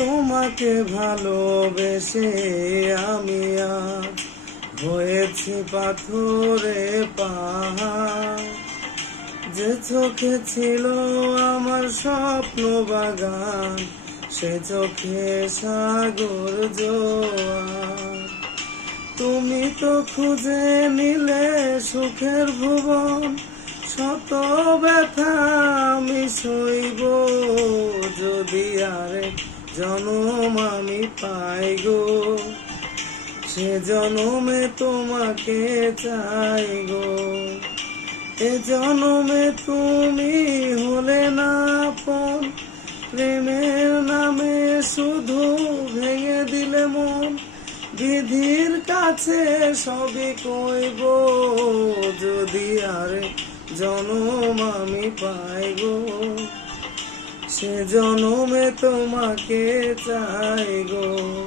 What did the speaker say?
তোমাকে ভালোবেসে আমি আজ হয়েছি পাথরে পাহাড়। যে চোখে ছিল আমার স্বপ্ন বাগান, সে চোখে সাগর জোয়ার। তুমি তো খুঁজে নিলে সুখের ভুবন, শত ব্যথা আমি সইব যদি আরেক জনম আমি পাই গো। সে জনমে তোমাকে চাই গো। এ জনমে তুমি হলে না আপন, প্রেমের নামে শুধু ভেঙে দিলে মন। বিধির কাছে সবই কইব যদি আরেক জনম আমি পাই গো। সে জনমে তোমাকে চাই গো।